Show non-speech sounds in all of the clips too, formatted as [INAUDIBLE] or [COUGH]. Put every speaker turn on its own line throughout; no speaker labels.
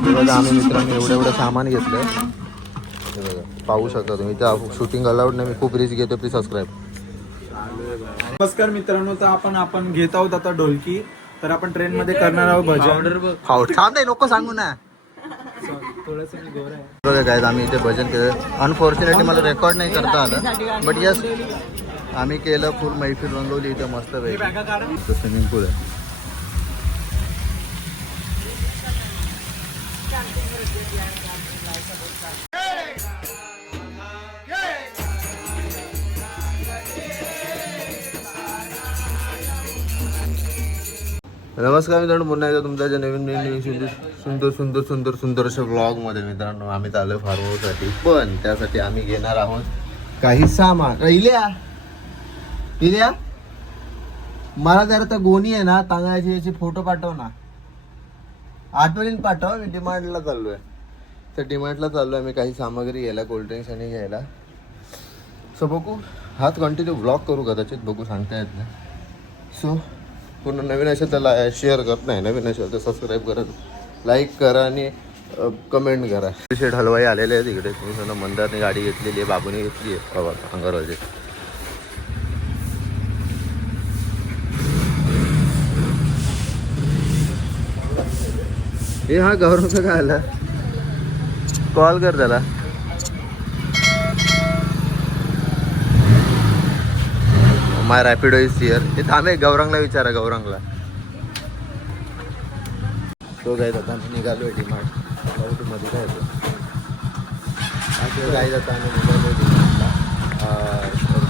बघा आम्ही मित्रांनी एवढं एवढं सामान घेतलं. हे बघा पाहू शकता तुम्ही. त्या शूटिंग अलाउड नाही मी खूप रिस्क घेतो प्लीज सबस्क्राईब
नमस्कार मित्रांनो तर आपण आपण घेत आहोत आता ढोलकी. तर आपण ट्रेन मध्ये करणार आहोत भजन.
खाऊ थांब नाही नको सांगू ना.
थोडस मी गोर आहे
बघा काय आम्ही इथे भजन केलं. अनफॉर्च्युनेटली मला रेकॉर्ड नाही करता आलं. बट यस आम्ही केलं फुल मैफिल रंगवली इथं मस्त स्विमिंग पूल आहे. नमस्कार मित्रांनो पुन्हा एकदा तुमच्या नवीन नवीन सुंदर सुंदर सुंदर सुंदर सुंदर अशा ब्लॉगमध्ये मित्रांनो आम्ही चाललो फार्मसाठी पण त्यासाठी आम्ही घेणार आहोत काही सामान. इल्या? इल्या? मला जर तर गोणी आहे ना तांदळाची याची फोटो पाठव ना. आठवणीन पाठव मी डिमांडला आहे तर डिमांडला आहे मी काही सामग्री घ्यायला कोल्ड्रिंक्स आणि घ्यायला. सो बघू. हात कंटिन्यू ब्लॉग करू कदाचित बघू सांगता येत नाही. सो पूर्ण नवीन असेल तर शेअर करत नाही नवीन असेल तर सबस्क्राईब करत लाईक करा आणि कमेंट करा. शेड हलवाई आलेले आहेत इकडे. तुम्ही सांगा मंदारने गाडी घेतलेली आहे बाबूने घेतली आहे. बाबा हे हा गौरवचं काय आला? कॉल कर त्याला. माय रॅपिडो इज सिअर ते थांबे गौरंगला विचारा गौरंगला तो काय जाता आम्ही निघालो आहे डिमांड भाऊ मध्ये काय येतो काय जाता आम्ही निघालो आहे डिमांडला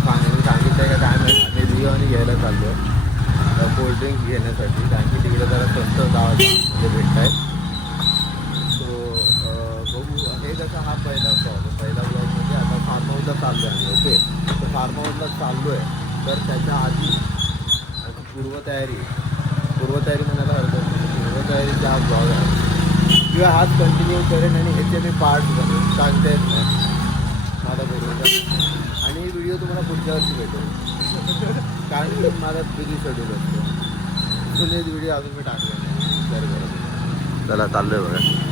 सांगितलं सांगितलं का काय नाही आम्ही रिओ आणि घ्यायला चाललो कोल्ड्रिंक घेण्यासाठी. कारण की तिकडे जरा स्वस्त गावात म्हणजे भेटत आहेत सो बघू हे कसं हा पहिला ब्लॉग पहिला ब्लॉग म्हणजे आता फार्म हाऊसला चाललो आहे ओके तर फार्म हाऊसला चाललो आहे तर त्याच्या आधी अशी पूर्वतयारी पूर्वतयारी म्हणायला हरकत नाही पूर्वतयारीचा हा ब्लॉग आहे किंवा हाच कंटिन्यू करेन आणि ह्याचे मी पार्ट बनवेन सांगता येत नाही माझा बरोबर आणि व्हिडिओ तुम्हाला पुढच्या वर्षी भेटेल कारण की माझा बिझी शेड्यूल असतो जुने व्हिडिओ अजून मी टाकले नाही विचार चला चला आहे बघा.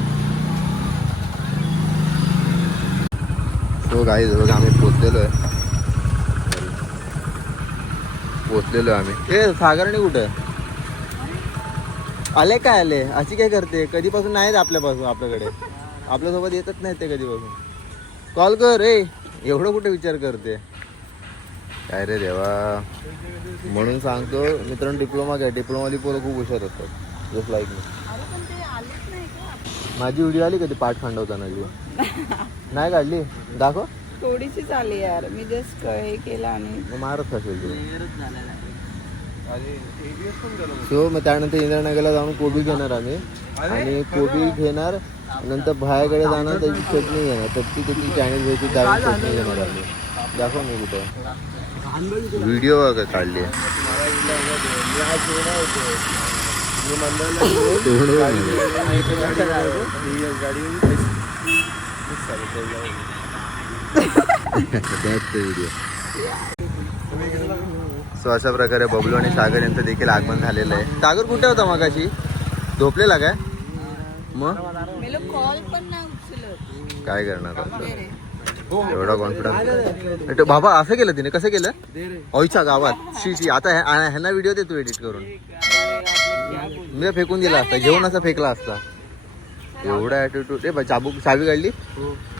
सो काही बघा आम्ही पोचलेलो आहे. पोचलेलो आहे आम्ही. ए सागरणी कुठे? आले काय आले? अशी काय करते? कधीपासून नाहीत आपल्यापासून आपल्याकडे. आपल्यासोबत येतच नाही ते कधीपासून. कॉल कर रे एवढं कुठे विचार करते? काय रे देवा? म्हणून सांगतो मित्रांनो डिप्लोमा घ्या. डिप्लोमाली पोरं खूप हुशार असतात. जस्ट लाईक मी माझी व्हिडिओ आली कधी पाठ खांडवताना? जी [LAUGHS] नाही काढली दाखव
थोडीशीच आली यार मी जस्ट हे केलं आणि
मग मारत असेल तू सो मग त्यानंतर इंद्रनगरला जाऊन कोबी घेणार आम्ही आणि कोबी घेणार नंतर बाहेरकडे जाणार त्याची चटणी घेणार तर ती त्याची चायनीज घ्यायची त्यावेळी चटणी घेणार आम्ही दाखव मी कुठे व्हिडिओ बघा काढली व्हिडिओ सो अशा प्रकारे बबलू आणि सागर यांचं देखील आगमन झालेलं आहे. सागर, कुठे होता मगाशी? झोपलेला काय? मग? काय करणार? एवढा कॉन्फिडन्स बाबा, असं केलं तिने? कसं केलं? ओईच्या गावात. शी शी, आता ह्या- ह्यांना व्हिडिओ दे तू एडिट करून. मी फेकून दिला असता, घेऊन असा फेकला असता. एवढा ॲटिट्यूड ए बा, चाबूक चावी काढली?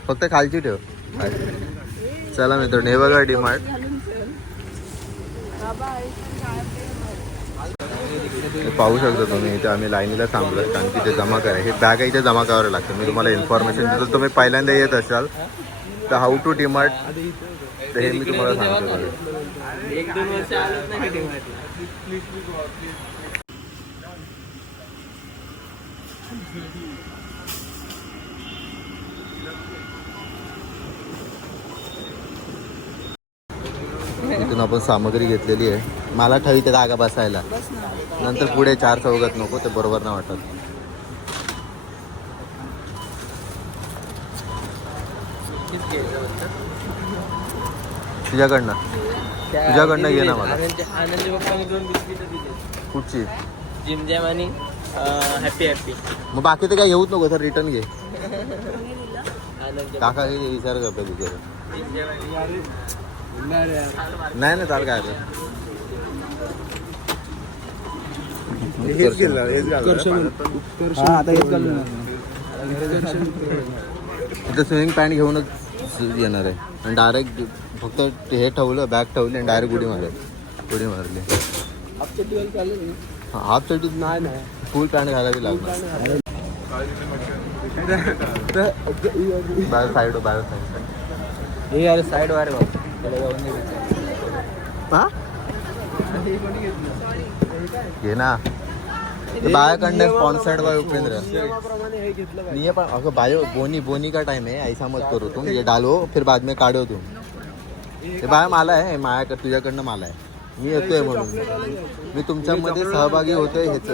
फक्त खालची ठेव. चला मित्रांनो हे बघा डिमार्ट हे पाहू शकता तुम्ही इथे आम्ही लाईनीला थांबलोय कारण की ते जमा करा हे बॅग इथे जमा करावं लागतं. मी तुम्हाला इन्फॉर्मेशन देतो. तुम्ही पहिल्यांदा येत असाल तर हाऊ टू डिमार्ट तर हे मी तुम्हाला सांगतो. इथून आपण सामग्री घेतलेली आहे. मला ठेवी ते जागा बसायला. नंतर पुढे चार चौघात नको ते बरोबर नाही वाटत. तुझ्याकडनं. तुझ्याकडनं ये ना मला.
आनंद आनंद बाप्पा दोन बिस्किट दिले.
कुठची?
जिम जॅम आणि हॅपी हॅपी
मग बाकी ते काय येऊच नको सर रिटर्न घे. काका काही विचार करतो बिचारे नाही ना चाल काय आता. हेच गेलं.
हा
तिथं स्विमिंग पॅन्ट घेऊनच येणार आहे. आणि डायरेक्ट फक्त हे ठेवलं बॅग ठेवली आणि डायरेक्ट उडी मारली. उडी मारली. हाफ चड्डी नाही नाही. फुल पॅन्ट घालावी लागणार. बाहेर साईड बाहेर साईड
हे यार साईड वारे
हा? घे ना. बायाकडनं स्पॉन्सर्ड बाय उपेंद्र. नहीं पर अगर बायो बोनी बोनी का टाइम है ऐसा मत करो तुम. ये डालो फिर बाद में काढो तुम. हे बाया मला आहे माया तुझ्याकडनं मला आहे. मी येतोय म्हणून. मी तुमच्यामध्ये सहभागी होतोय ह्याच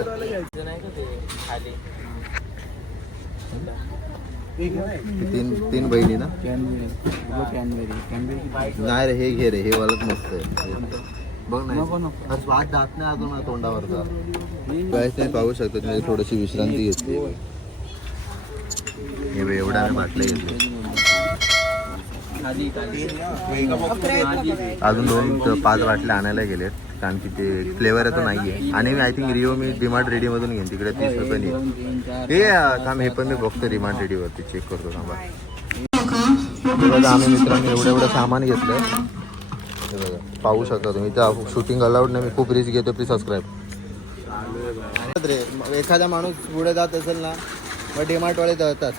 तीन तीन बहिणी ना? नाही रे हे घे रे हे वालच मस्त आहे. बघ ना स्वाद जात नाही अजून तोंडावरचा. काहीच नाही पाहू शकतो तुम्ही थोडीशी विश्रांती घेतली. हे एवढ्या मी बाटल्या घेतल्या. अजून दोन पाच बाटल्या आणायला गेलेत. कारण की ते फ्लेवर आता नाही आहे आणि मी आय थिंक रिओ मी डिमार्ट रेडीमधून घेईन. तिकडे तीस रुपये नाही हे अं, हे पण मी बघतो डिमार्ट रेडीवरती चेक करतो थांबा बघा आम्ही मित्रांनी एवढं एवढं सामान घेतलं. बघा पाहू शकता तुम्ही. त्या शूटिंग अलाउड नाही मी खूप रिस्क घेतो प्लीज सबस्क्राईब रे मग एखादा माणूस पुढे जात असेल ना मग डिमार्टवाले जळतात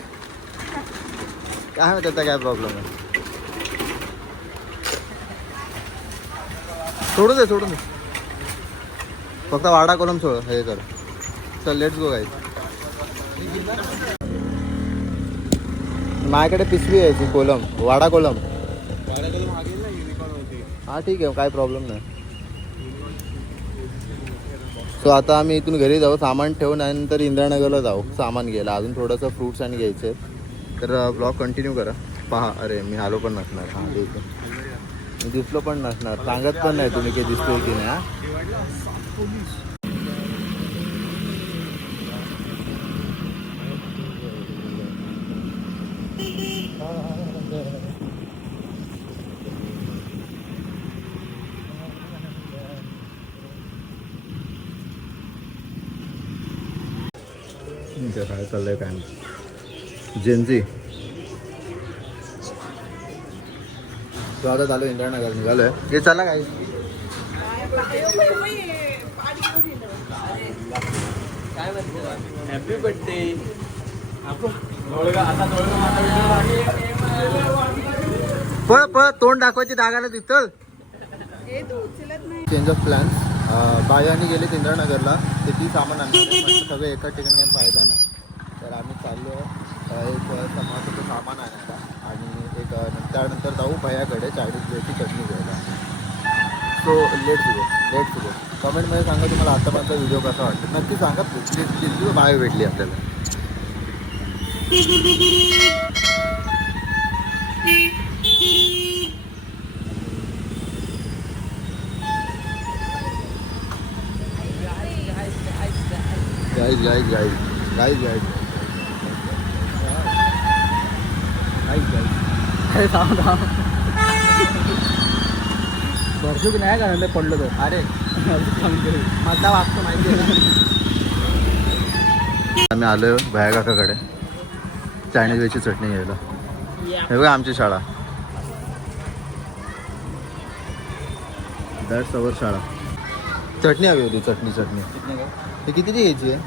काय माहिती त्याचा काय प्रॉब्लेम आहे. सोडू दे सोडू दे. फक्त वाडा कोलम सोड हे कर. चल लेट्स गो गाईज माझ्याकडे पिशवी आहे ती कोलम वाडा कोलम. हा ठीक आहे काय प्रॉब्लेम नाही. सो आता आम्ही इथून घरी जाऊ सामान ठेवून आणि नंतर इंद्रानगरला जाऊ सामान घ्यायला. अजून थोडंसं फ्रुट्स आणि घ्यायचे तर ब्लॉग कंटिन्यू करा. पहा अरे मी आलो पण नसणार. हां ठीक आहे. मी दिसलो पण नसणार. सांगत पण नाही तुम्ही काही दिसतोय की नाही हा. इथे काय चाललंय काय जेनजी आता चालू इंद्रानगर निघालोय हे चला काय
हॅपी बर्थडे
पळ पळ तोंड दाखवायची दागाला तिथं.
हे तू उचलत नाही.
चेंज ऑफ प्लॅन बायाने गेले इंद्रानगरला. किती सामान म्हटलं सगळं एका ठिकाणी काही फायदा नाही. तर आम्ही चाललो. एक समाजाचं सामान आणायला. आणि एक त्यानंतर जाऊ भयाकडे चाळीस वेळची चटणी घ्यायला. So let's go let's go कमेंटमध्ये सांगा तुम्हाला आतापर्यंत व्हिडिओ कसा वाटतो नक्की सांगा किती बाय भेटली आपल्याला. Guys guys guys guys guys
भरसूक नाही का नंतर पडलो तो?
अरे. मधला वागतो माहिती आम्ही आलो भया काकाकडे. चायनीज वेची चटणी घ्यायला. हे बघा आमची शाळा. दॅट्स अवर शाळा. चटणी हवी होती चटणी चटणी. हे कितीची घ्यायची आहे?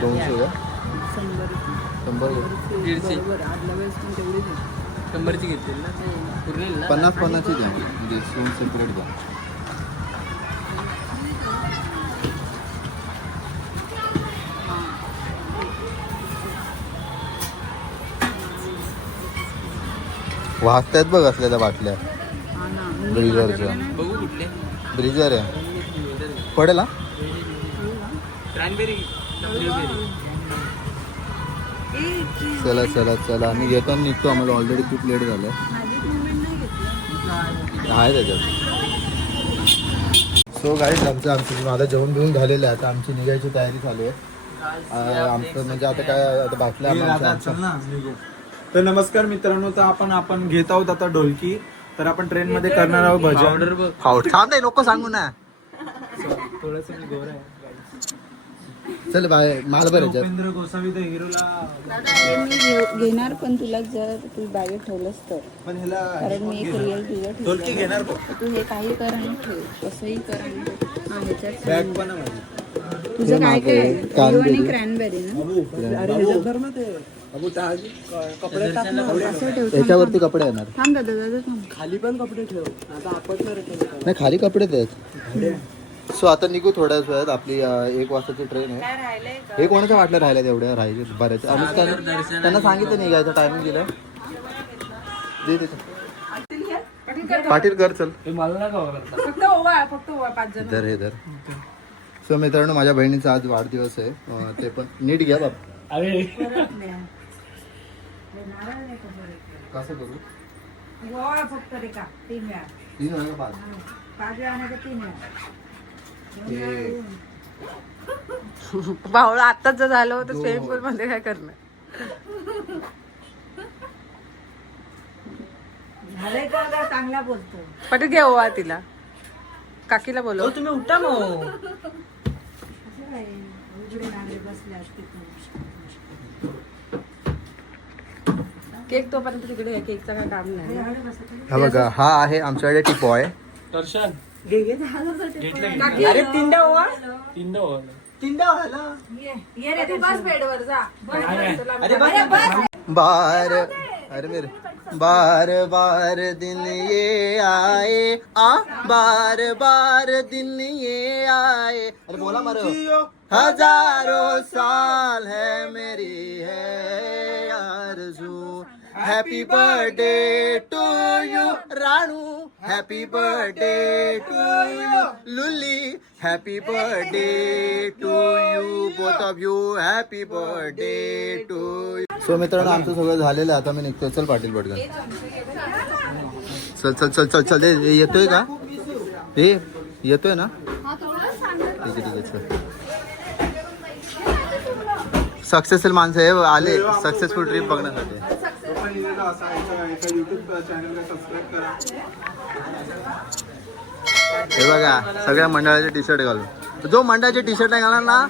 दोनशे का?
शंभर.
शंभरची घेतली ना? ना
पन्नास पन्नासची द्या. म्हणजे दोन सेपरेट द्या. वाचतायत बघ असल्या त्या बाटल्या. ब्रिजरच्या. ब्रिजर आहे. पडेल हा? चला चला चला. आम्ही घेताना निघतो. आम्हाला ऑलरेडी खूप लेट झालं आहे त्याच्यात. सो गाईज आमचं आमचं आता जेवण बिवून झालेलं आहे. आता आमची निघायची तयारी चालू आहे. आमचं म्हणजे आता काय आता बाटल्या तर नमस्कार मित्रांनो तर आपण आपण घेत आहोत आता ढोलकी. तर आपण ट्रेन मध्ये करणार आहोत भजन.
खाऊ थांब नाही नको सांगू ना. चल बाय माल बरं
उपेंद्र गोसावी तर हिरोला
मी घेणार पण तुला जर तू बॅगेत ठेवलंस तर.
पण ह्याला
कारण मी एक रिअल तुझं
ढोलकी
ठेवलं
घेणार
तू हे काही कर आणि ठेव. कसंही कर आणि ठेव. हा ह्याच्यात
बॅग पण आहे. माझी.
तुझं काय काय आहे?
कानबेरी.
रिओ आणि क्रॅनबेरी ना? असं ठेव थांब,
याच्यावरती कपडे येणार.
थांब. थांब दादा दादा थांब.
खाली पण कपडे ठेव. आता आपण
नाही खाली कपडे आहेत सो आता निघू थोड्याच वेळात. आपली अं, एक वाजताची ट्रेन आहे. हे कोणाच्या वाटलं राहिल्या तेवढ्या राहिले बऱ्याच अनुष्का त्यांना सांगितलं निघायचं टायमिंग दिलं दे दे. पाटील कर चल.
फक्त ओवा फक्त ओवा पाच जण.
धर हे धर सो मित्रांनो माझ्या बहिणीचा आज वाढदिवस आहे. अं, ते पण नीट घ्या बाप
अरे.
कसं करू?
ओवा फक्त रे का? तीन वेळा.
तीन वेळा पाच?
पाच वेळा नाही तर तीन वेळा.
एक,
भावळा आताच जर झालं होतं. स्विमिंग पूल मध्ये काय करणार?
झालंय का का चांगला बोलतो.
पट घे ओवा तिला. काकीला बोलव.
तुम्ही उठा मग.
असं काय? उघडे नांगरे बसले असते
केक तोपर्यंत तिकडे. केकचं काय काम नाही.
हा बघा हा आहे आमच्याकडे टिपॉय.
दर्शन.
घे घे.
अरे तीनदा ओवा.
तीन
ये ये रे
तू बस बेडवर जा.
बार अरे मेरे बार बार दिन ये आए. आ बार बार दिन ये आए. अरे बोला मारो. हजारों साल है मेरी है आरज़ू. Happy birthday to you Ranu happy birthday to you Luli happy birthday to you both of you happy birthday to you so मित्रांनो आमचं सगळं झालेलं आता मी निघतो चल पाटील पटकन. चल चल चल चल चल. ए, येतोय का? ए येतोय ना? ठीक आहे ठीक आहे चल. सक्सेसफुल माणसं आहे. आले. सक्सेसफुल ट्रिप बघण्यासाठी. हे बघा सगळ्या मंडळाचे टी शर्ट घालून. जो मंडळाचे टी शर्ट नाही घालणार ना?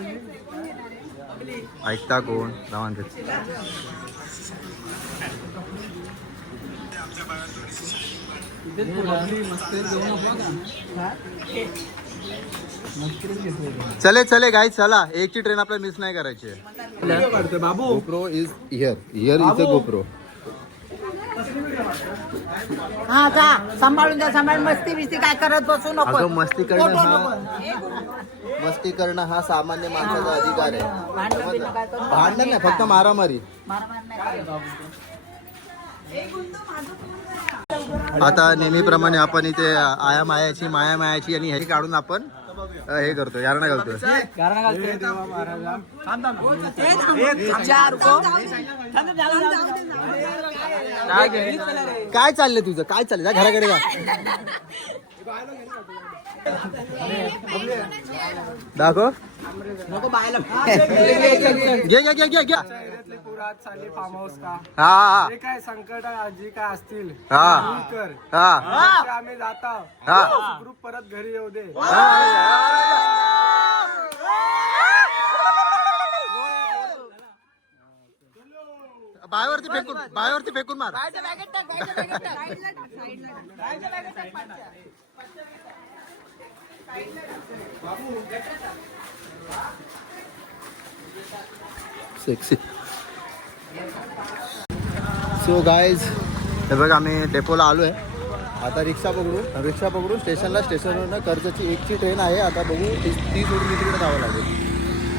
ऐकता कोण? रावण चले चले गाई चला. एकची ट्रेन आपल्याला मिस नाही करायची. बाबू. GoPro is here here is a GoPro
हा जा. सांभाळून जा सांभाळ मस्ती बिस्ती काय करत बसू नको
अगं मस्ती करणं हा मस्ती करणं हा सामान्य माणसाचा अधिकार आहे. समजलं? भांडण नाही फक्त मारामारी. आता नेहमीप्रमाणे आपण इथे आया मायाची माया मायाची आणि हे काढून आपण हे करतो यारणा घालतो काय चाललंय तुझं? काय चाललंय? जा घराकडे जा. [LAUGHS] दाखव. घे घे घे घे घे.
फार्म हाऊस का?
हा हा
जे काय संकट जी काय असतील
हा.
कर.
हा.
ते आम्ही जाता.
हा.
ग्रुप परत घरी येऊ दे.
बायावरती फेकून बायावरती फेकून मार. सेक्सी सो गायज हे बघा आम्ही डेपोला आलो आहे आता रिक्षा पकडू. रिक्षा पकडू. स्टेशनला स्टेशनवरनं कर्जची एकची ट्रेन आहे. आता बघू ती ती सोडून तिकडे जावं लागेल.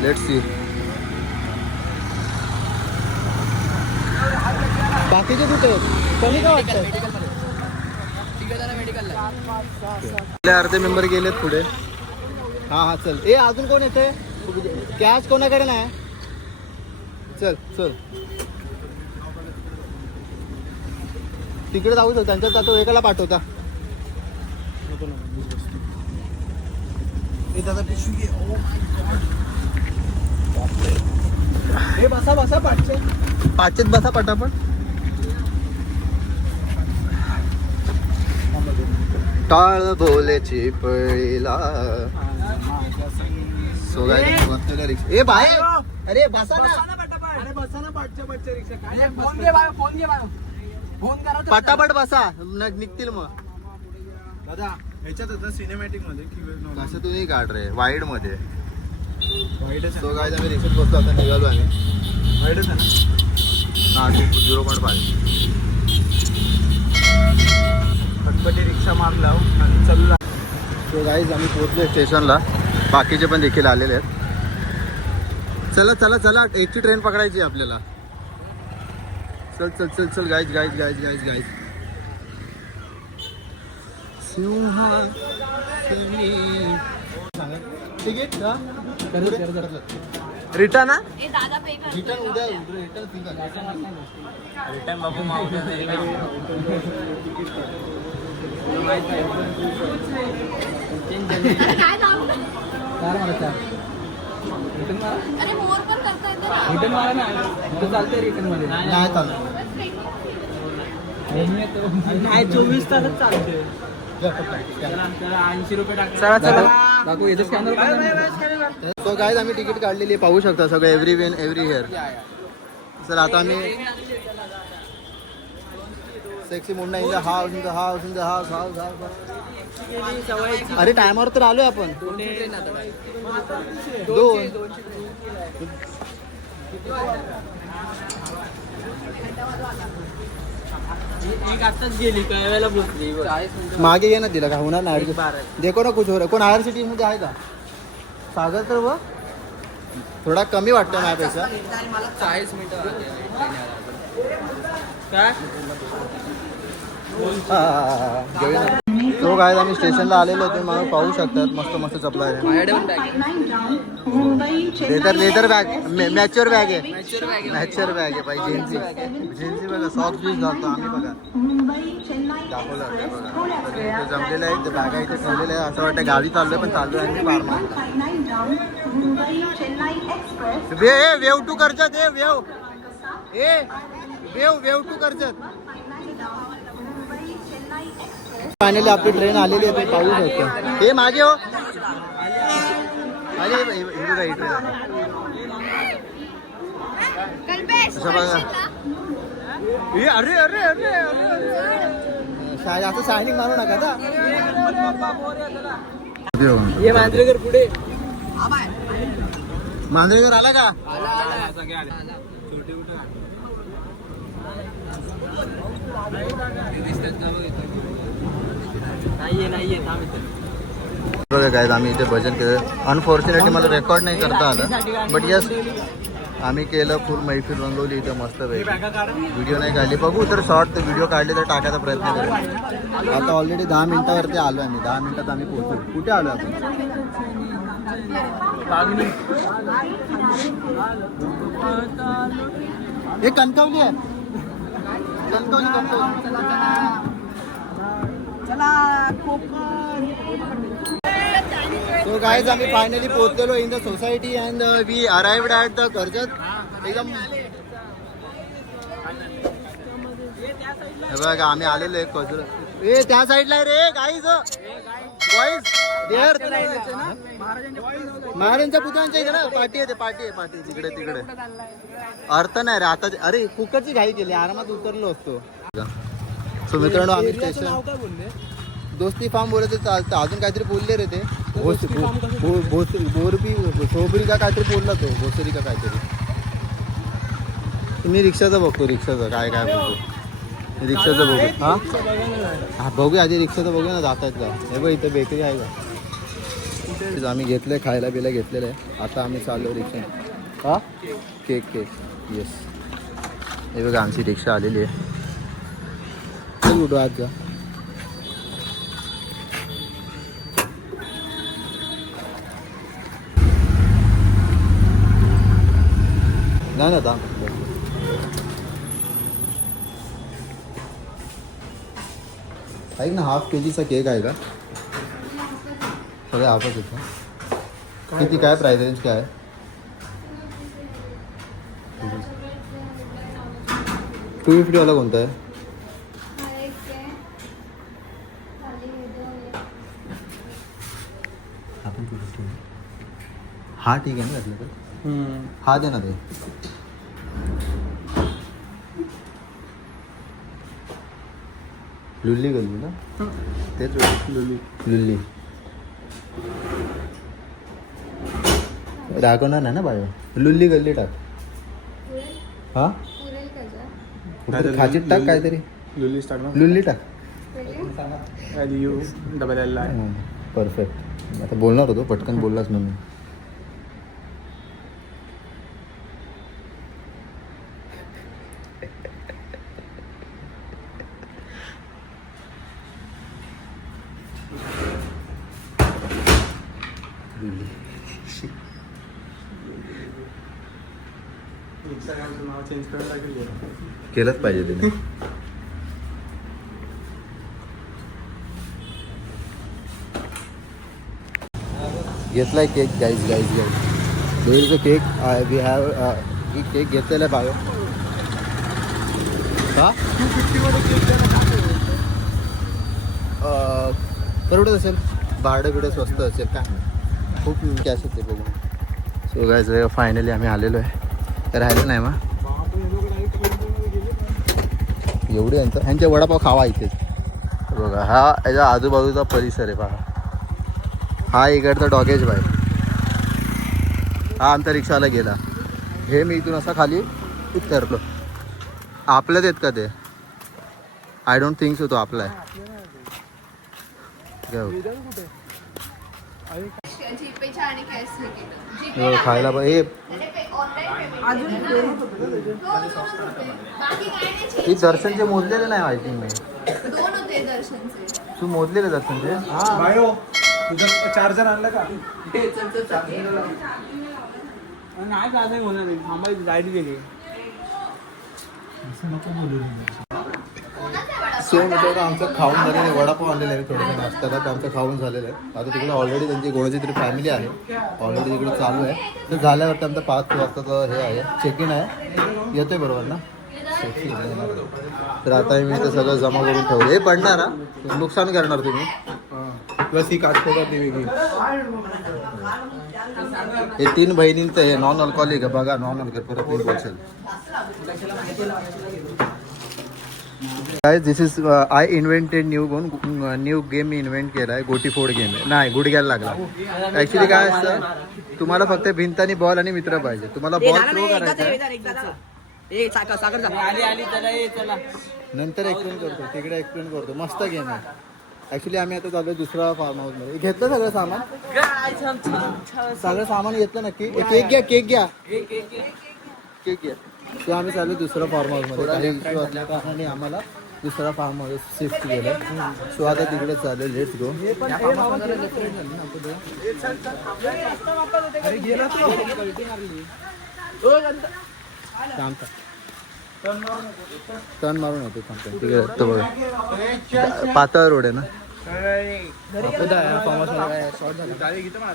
लेट सी बाकीचे कुठे? कमी का वाटतं आपले अर्धे मेंबर गेलेत पुढे. हा हा चल. ए अजून कोण येते कॅश कोणाकडे नाही? चल चल. तिकडे जाऊ शकतो त्यांच्यात तो एकाला पाठवता. हे पिशवी घे. Oh हे बसा बसा पाचशे पाचशेत बसा पटापट टाळ बोलेची पहिला सो रिक्षा ए बाहेर अरे बसा ना
अरे बसा ना पाठच्या पाठच्या रिक्षा काय
फोन घे बाळा फोन घे बाळा फोन करा
पटापट बसा. न- निघतील मग.
दादा ह्याच्यात होतं सिनेमॅटिकमध्ये की
कसं तुम्ही काढ रे? वाईडमध्ये.
वाईटच
सो काय आम्ही रिक्षेत बसतो आता निघालो आम्ही.
वाईटच आहे ना?
हा झिरो पॉईंट फाय
फटफटी रिक्षा मारला आणि चलला
सो गाईज आम्ही पोहोचलो स्टेशनला. बाकीचे पण देखील आलेले आहेत. चला चला चला. एकची ट्रेन पकडायची आहे आपल्याला. चल चल चल चल guys guys guys guys guys ticket return ना रिटर्न उद्या रिटर्न
अरे मोर पण करता येते ना.
नाही चालत
नाही चोवीस तासच चालते
ऐंशी रुपये टाक
चला. चला.
काकू
सो गाईज आम्ही तिकीट काढलेली आहे, पाहू शकता सगळं every when every hair sir आता आम्ही sexy Munda in the house in the house in the house house house अरे टायमावर तर आलोय आपण. दोन.
एक आताच गेली काय वेळेला पोचली
मागे ये ना तिला का होणार नाही देखो ना कुछ हो रहा है. कोण आय आर सी टी मध्ये आहे का? सागर तर व थोडा कमी वाटतो माझ्यापेक्षा.
चाळीस मिनिटं काय?
तो काय आम्ही स्टेशनला आलेलो होतो मग पाहू शकतात मस्त मस्त चपला आहे. Leather leather bag mature bag आहे. मॅच्युअर बॅग आहे. पाहिजे जेन्सी जेन्सी बघा सॉक्स बीस घालतो आम्ही बघा. दाखवलं होतं बघा तर इथे जमलेलं आहे ते बॅगा इथे ठेवलेलं आहे. असं वाटतं गावी चाललोय पण चालू आहे मी बार वे वेव टू कर्जत ए wave. A wave wave to Karjat. Finally आपली ट्रेन आलेली आहे पाहू शकता. हे मागे हो. अरे हे- बघा ट्रेन असं बघा. ए, अरे अरे अरे असं शायनिंग मारू नका का
ये मांजरेकर पुढे.
मांजरेकर आला का?
इथे.
बघा काय आम्ही इथे भजन केलं. अनफॉर्च्युनेटली मला रेकॉर्ड नाही करता आलं. बट यस आम्ही केलं फुल मैफिल रंगवली इथं मस्त व्हिडिओ नाही काढली. बघू तर शॉर्ट व्हिडिओ काढले तर टाकायचा प्रयत्न करू. आता ऑलरेडी दहा मिनिटावरती आलो आम्ही. दहा मिनिटात आम्ही पोहोचलो कुठे आलो आपण? हे कणकवली आहे. कणकवली कणकवली. सो गाईज आम्ही finally पोहोचलेलो in the society and we arrived at the Karjat एकदम बघा आम्ही आलेलो आहे कजर ए त्या साईडला रे गाईज वाईज देअर महाराजांच्या पुतळ्यांच्या इकडे पाठी आहे ते पाठी आहे पाठी तिकडे तिकडे. अर्थ नाही रे आता अरे कुकरची घाई केली आरामात उतरलो असतो. सो मित्रांनो आम्ही स्टेशन दोस्ती फार्म बोलत चालतं. अजून काहीतरी बोलले रे ते. भोस- भो- भो- भोस- बोरबी सोबरी का काहीतरी बोलला तो भोसरी का काहीतरी. मी रिक्षाचं बघतो रिक्षाचं. काय काय बघतो रिक्षाचं बघू हा हा बघूया आधी रिक्षाचं बघूया ना जात आहेत का? हे बघ इथे बेकरी आहे का? तेच आम्ही घेतलंय खायला बिला घेतलेलं आहे. आता आम्ही चाललो रिक्षा. हा? केक. केक येस हे बघा आमची रिक्षा आलेली आहे. चल कुठं आज जा नाही ना दाम ऐक ना हाफ के जीचा केक आहे का सगळे हाफच येतो किती काय प्राइस रेंज काय टू फिफ्टीवाला कोणता आहे आपण टू फिफ्टी हा ठीक आहे ना घातलं तर? हा दे ना ते. लुल्ली गल्ली ना? तेच लुल्ली. लुल्ली. दाखवणार नाही ना बायो? लुल्ली गल्ली टाक. हा? कुठं खाचीत टाक काहीतरी.
लुली स्टार्ट ना.
लुल्ली टाक.
Double L
perfect. आता बोलणार होतो पटकन बोललाच ना मी
इंस्टाग्रामचं नाव चेंज करायला लागेल जरा.
केलंच पाहिजे त्याने घेतलाय cake guys guys guys there cake I we have he cake घेतलेला आहे बायो का परवडत असेल. भाडं बिडं स्वस्त असेल. काय? नाही. खूप कॅश येते बघून. सो गायज फायनली आम्ही आलेलो आहे. राहिलं नाही मग एवढी यांचं ह्यांचे वडापाव खावा इथेच बघा हा याच्या आजूबाजूचा परिसर आहे बघा हा इकडचा डॉगेज बाय हा आमचा रिक्षावाला गेला. हे मी इथून असा खाली उतरलो. आपल्याच आहेत का ते? आय डोंट थिंक सो तो आपला आहे. हे खायला हे ही दर्शनचे मोजलेले नाही माहिती मी.
दोन होते दर्शनचे
तू मोजलेले दर्शनचे?
बायो तुझं चार्जर आणलं का?
नाही काय नाही होणार थांबायची लाइट गेली
सेम मित्रांनो आमचं खाऊन झालेलं आहे. वडापाव आणलेलं आहे. थोडंसं नाश्त्याला तर आमचं खाऊन झालेलं आहे. आता तिकडे ऑलरेडी त्यांची कोणाची तरी फॅमिली आहे. ऑलरेडी तिकडे चालू आहे. तर झाल्यावरती आमचं पाच वाजताचं हे आहे. चेक इन आहे. येतोय बरोबर ना? तर आता मी इथं सगळं जमा करून ठेवलं. हे पडणार हा? नुकसान करणार तुम्ही.
प्लस ही काचकोपर ती
हे तीन बहिणींचं हे नॉन अल्कोहोलिक आहे. बघा नॉन अल्कोहोलिक परत तीन बोलशील काय this is I invented new new game me invent केला आहे गोटी फोड गेम आहे नाही गुडघ्याला लागला. ऍक्च्युली काय असतं तुम्हाला फक्त भिंत आणि बॉल आणि मित्र पाहिजे. तुम्हाला बॉल थ्रो करायचा आहे.
आली आली चला ये चला.
नंतर एक्सप्लेन करतो तिकडे एक्सप्लेन करतो. मस्त गेम आहे. ऍक्च्युली आम्ही आता चालू दुसरा फार्म हाऊसमध्ये. घेतलं सगळं सामान? सगळं सामान घेतलं नक्की. केक घ्या केक घ्या. केक घ्या. तो आम्ही चालू दुसरा फार्म हाऊसमध्ये. काही issue असल्या कारणाने आम्हाला दुसरा फार्म हाऊस शिफ्ट केलं. सो आता तिकडे चालेल लेट्स गो टर्न मारून थांबतो तिकडे बघा. पातळ रोड आहे ना?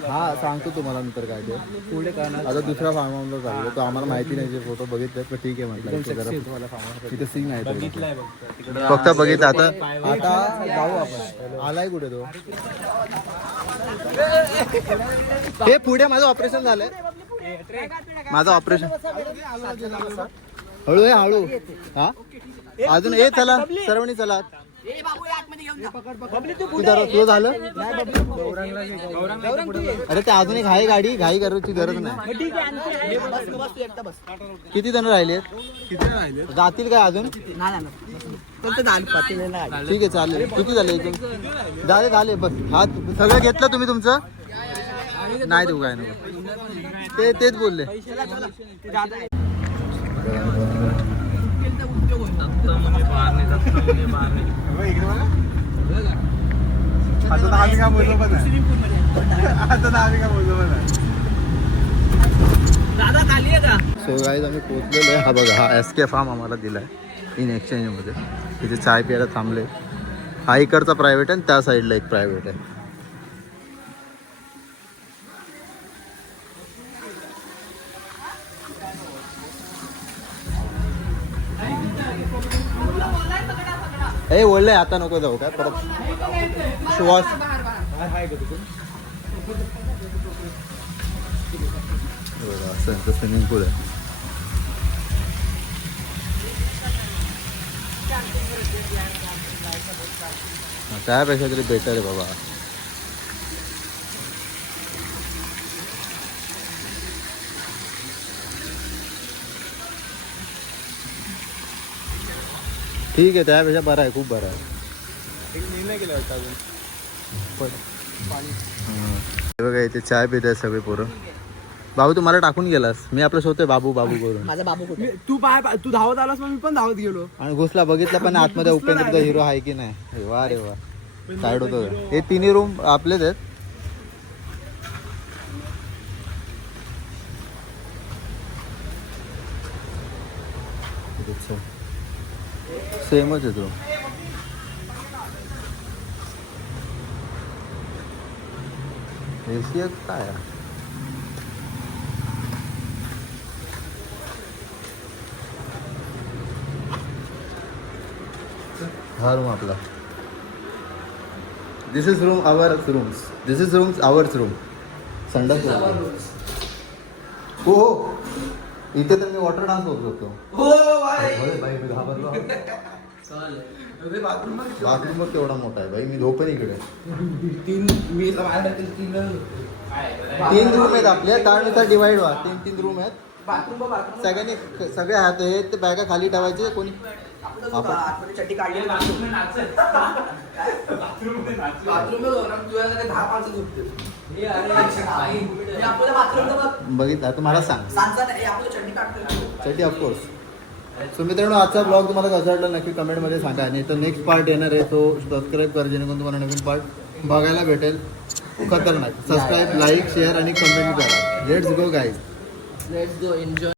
हा सांगतो तुम्हाला नंतर काय ते. पुढे काय आता दुसरा फार्म हाऊसला चाललो तो आम्हाला माहिती नाही जे फोटो बघितले पण ठीक आहे म्हटलं. तिथे सीन आहे तो. फक्त बघितलं आता. आता जाऊ आपण. आलाय कुठे तो? हे पुढे माझं ऑपरेशन झालंय. माझं ऑपरेशन हळू आहे हळू. हा? अजून ये चला. सर्वांनी चला. तुझं झालं? अरे ते अजून एक आहे गाडी. घाई करायची गरज नाही. किती जण राहिले जातील काय अजून? ठीक आहे चालेल. किती झाले झाले झाले. बस हा सगळं घेतलं तुम्ही तुमचं? नाही देऊ काय नको. ते तेच बोलले.
इकडे बघा. आता तर आम्ही काय बोललो पण आता तर आम्ही काय बोललो पण
दादा खाली आहे का?
सो गाईज आम्ही पोचलेलो आहे. हा बघा हा एस के फार्म आम्हाला दिला आहे इन एक्सचेंजमध्ये तिथे चाय प्यायला थांबले हा इकडचा प्रायव्हेट आहे आणि त्या साईडला एक प्रायव्हेट आहे. हे बोलले आता नको जाऊ काय परत श्वास. हो, असं स्विमिंग पूल आहे त्यापेक्षा तरी बेटर आहे बाबा. ठीक आहे त्यापेक्षा बरं आहे खूप बरं आहे.
एक निर्णय केला होता अजून.
हं. बघा इथे चाय पित आहे सगळे पोरं. बाबू तू मला टाकून गेलास. मी आपलं शोधतोय बाबू बाबू [LAUGHS] करून.
माझा बाबू कुठे?
तू पाय तू धावत आलास मग मी पण धावत गेलो.
आणि घुसला बघितला पण आतमध्ये उपेंद्रचा हिरो आहे की नाही. वा रे वा. साईड होतो हे तिन्ही रूम आपलेच आहेत. सेमच आहे तो. एसी काय? हा रूम आपला. This is room our rooms this is rooms ours room संडास हो हो. इथे तर मी वॉटर डान्स होत होतो घाबरलो. बाथरूम बघ केवढा मोठा आहे भाई मी झोपेन इकडे.
तीन मी
तीन रूम आहेत आपल्या त्यानुसार डिवाइड व्हा. तीन तीन रूम आहेत.
Bathroom bathroom.
सगळ्यांनी सगळे हात आहेत. ते बॅगा खाली ठेवायचे. कोणी आपण
चड्डी काढली आपल्या बाथरूम
बघितला. तर मला सांग.
आपलं चड्डी काढतो
साठी ऑफकोर्स सो मित्रांनो आजचा ब्लॉग तुम्हाला कसा वाटला नक्की कमेंटमध्ये सांगा. नाही तर नेक्स्ट पार्ट येणार आहे तो सबस्क्राईब कर जेणेकरून तुम्हाला नवीन पार्ट बघायला भेटेल. खतरनाक. सबस्क्राईब लाईक शेअर आणि कमेंट करा. Let's go guys
let's go enjoy